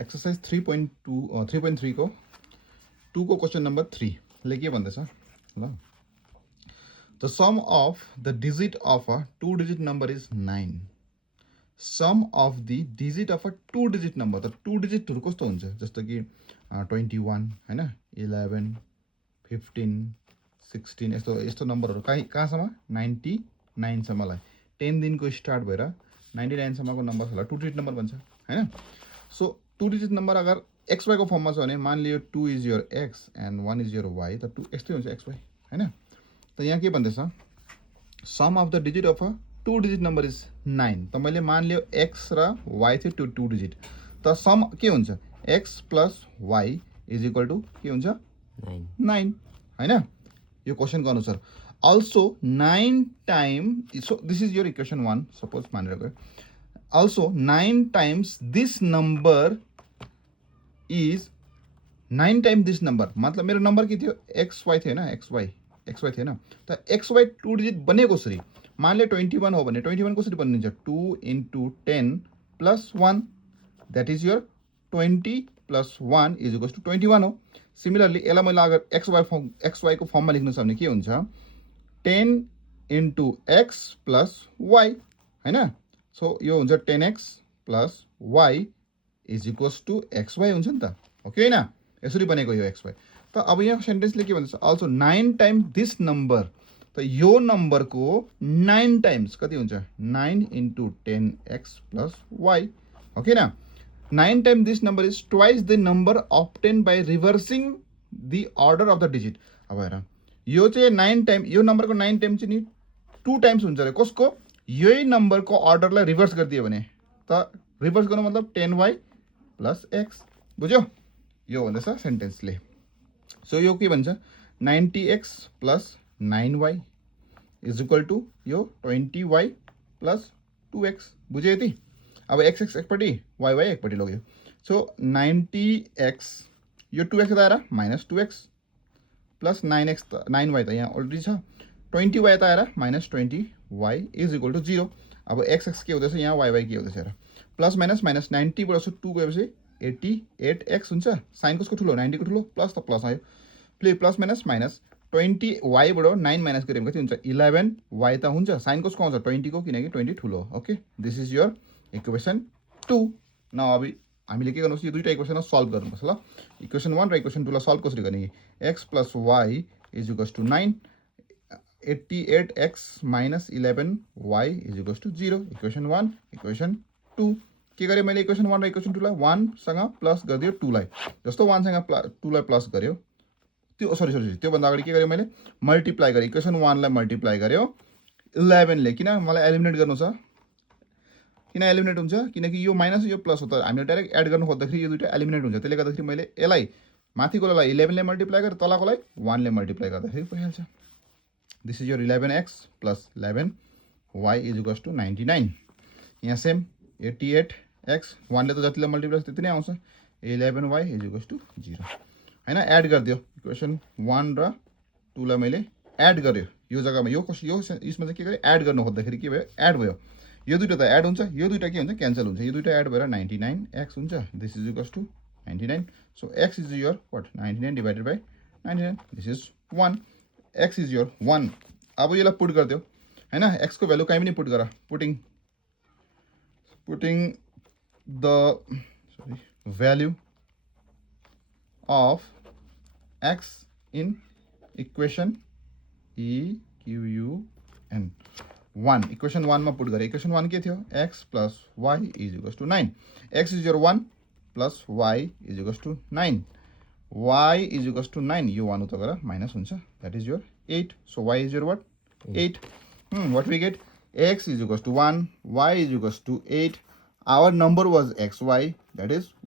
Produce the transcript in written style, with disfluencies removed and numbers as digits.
Exercise 3.2 3.3 को 2 को question number 3 ले के भन्दैछ ल The sum of the digit of a 2-digit number is 9. Sum of the digit of a 2-digit number. The 2-digit हरू कस्तो हुन्छ जस्तो कि 21 हैन 11 15 16 यस्तो यस्तो नम्बरहरू कहाँसम्म 99 सम्मलाई 10 दिनको स्टार्ट भएर 99 सम्मको नम्बरहरूलाई 2-digit नम्बर भन्छ हैन सो 2-digit नम्बर अगर xy को फर्ममा छ भने मान लियो 2 is your x and 1 is your y त 2 यस्तै हुन्छ xy हैन त यहाँ के भन्दैछ sum of the digit of a 2-digit number is 9 त मैले मान लियो x र y थियो 2-digit त सम के हुन्छ x plus y is equal to के हुन्छ 9 हैन यो क्वेशनको अनुसार also 9 times so this is your equation 1 suppose मानेर गयो also 9 times this number is 9 times this number मतलब मेरो नम्बर के थियो xy थियो हैन xy थिएन त xy 2-digit बने कसरी मान ले 21 हो भने 21 कसरी बनिन्छ 2 into 10 plus 1 that is your 20 plus 1 is equals to 21 हो सिमिलरली यसलाई मैले अगर xy को फर्ममा लेख्नु छ भने के हुन्छ 10 into x plus y हैन सो यो हुन्छ 10x plus y is equals to xy हुन्छ नि त हो कि हैन यसरी बनेको यो xy त अब यहाँ सेन्टेन्सले के भन्छ अल्सो 9 टाइम्स दिस नम्बर त यो नम्बरको 9 टाइम्स कति हुन्छ 9 into 10x plus y हो कि न 9 times this number is twice the number obtained by reversing the order of the digit अब हेर यो चाहिँ 9 टाइम यो नम्बरको 9 टाइम चाहिँ नि 2 टाइम्स हुन्छ रे कसको यही नम्बरको अर्डरलाई रिभर्स गरिदियो भने त रिभर्स गर्नु मतलब 10y plus x बुझ्यो यो भन्दैछ सेन्टेन्सले सो यो के भन्छ 90x plus 9y is equal to यो 20y plus 2x बुझ्यो यति अब x एकपट्टि y एकपट्टि लग्यो सो 90x यो 2x त आएर minus 2x plus 9x 9y त यहाँ अलरेडी छ 20y त आएर minus 20y is equal to 0 अब x के हुँदैछ यहाँ y के हुँदैछ हेर प्लस माइनस माइनस 90 बाट 2 गएपछि 88x हुन्छ साइन कसको ठुलो 90 को ठुलो प्लस त प्लस आयो प्लस माइनस माइनस 20y बाट 9 माइनस गरे कति हुन्छ 11y त हुन्छ साइन कसको आउँछ 20 को किनकि 20 ठुलो okay this is your equation 2 now अब हामीले के गर्नुपर्छ यो दुईटा इक्वेसनलाई सल्भ गर्नुपर्छ ल इक्वेसन 1 र इक्वेसन 2 लाई सल्भ कसरी गर्ने x plus y is equals to 9 88x minus 11y is equals to 0 equation 1 equation 2 के गरे मैले इक्वेसन 1 र इक्वेसन 2 लाई 1 सँग प्लस गर्दियो 2 लाई जस्तो 1 सँग 2 लाई प्लस गर्यो त्यो सरी त्यो भन्दा अगाडि के गर्यो मैले मल्टिप्लाई गरे इक्वेसन 1 लाई मल्टिप्लाई गर्यो 11 ले किन मलाई एलिमिनेट गर्नु छ किन एलिमिनेट हुन्छ किनकि यो माइनस यो प्लस हो त हामीले डाइरेक्ट एड गर्नु खोज्दाखेरि यो दुईटा एलिमिनेट हुन्छ त्यसले गर्दाखेरि मैले यसलाई माथिकोलाई 11 ले मल्टिप्लाई गरे तलकोलाई 1 ले मल्टिप्लाई गर्दाखेरि भइहाल्छ this is your 11x plus 11y is equals to 99 यहाँ सेम 88x 1 ले त जतिले मल्टिप्लाई त्यति नै आउँछ 11y is equals to 0 हैन एड गर्दियो इक्वेसन 1 र 2 लाई मैले एड गर्यो यो जग्गामा यो यसमा चाहिँ के गरे एड गर्नु खोज्दाखेरि के भयो एड भयो यो दुईटा त एड हुन्छ यो दुईटा के हुन्छ क्यान्सल हुन्छ यो दुईटा एड भएर 99x हुन्छ this is equals to 99 so x is your what 99 divided by 99 this is 1 x is your 1 अब यसलाई पुट गर्दियो हैन x को भ्यालु कहीँ पनि पुट गर putting the value of x in equation EQUN 1 equation 1 मा पुट गरे इक्वेसन 1 के थियो x plus y is equals to 9 x is your 1 plus y is equals to 9 y is equals to 9 यो 1 उता गएर माइनस हुन्छ that is your 8 so y is your what 8 what we get x is equals to 1 y is equals to 8 our number was xy that is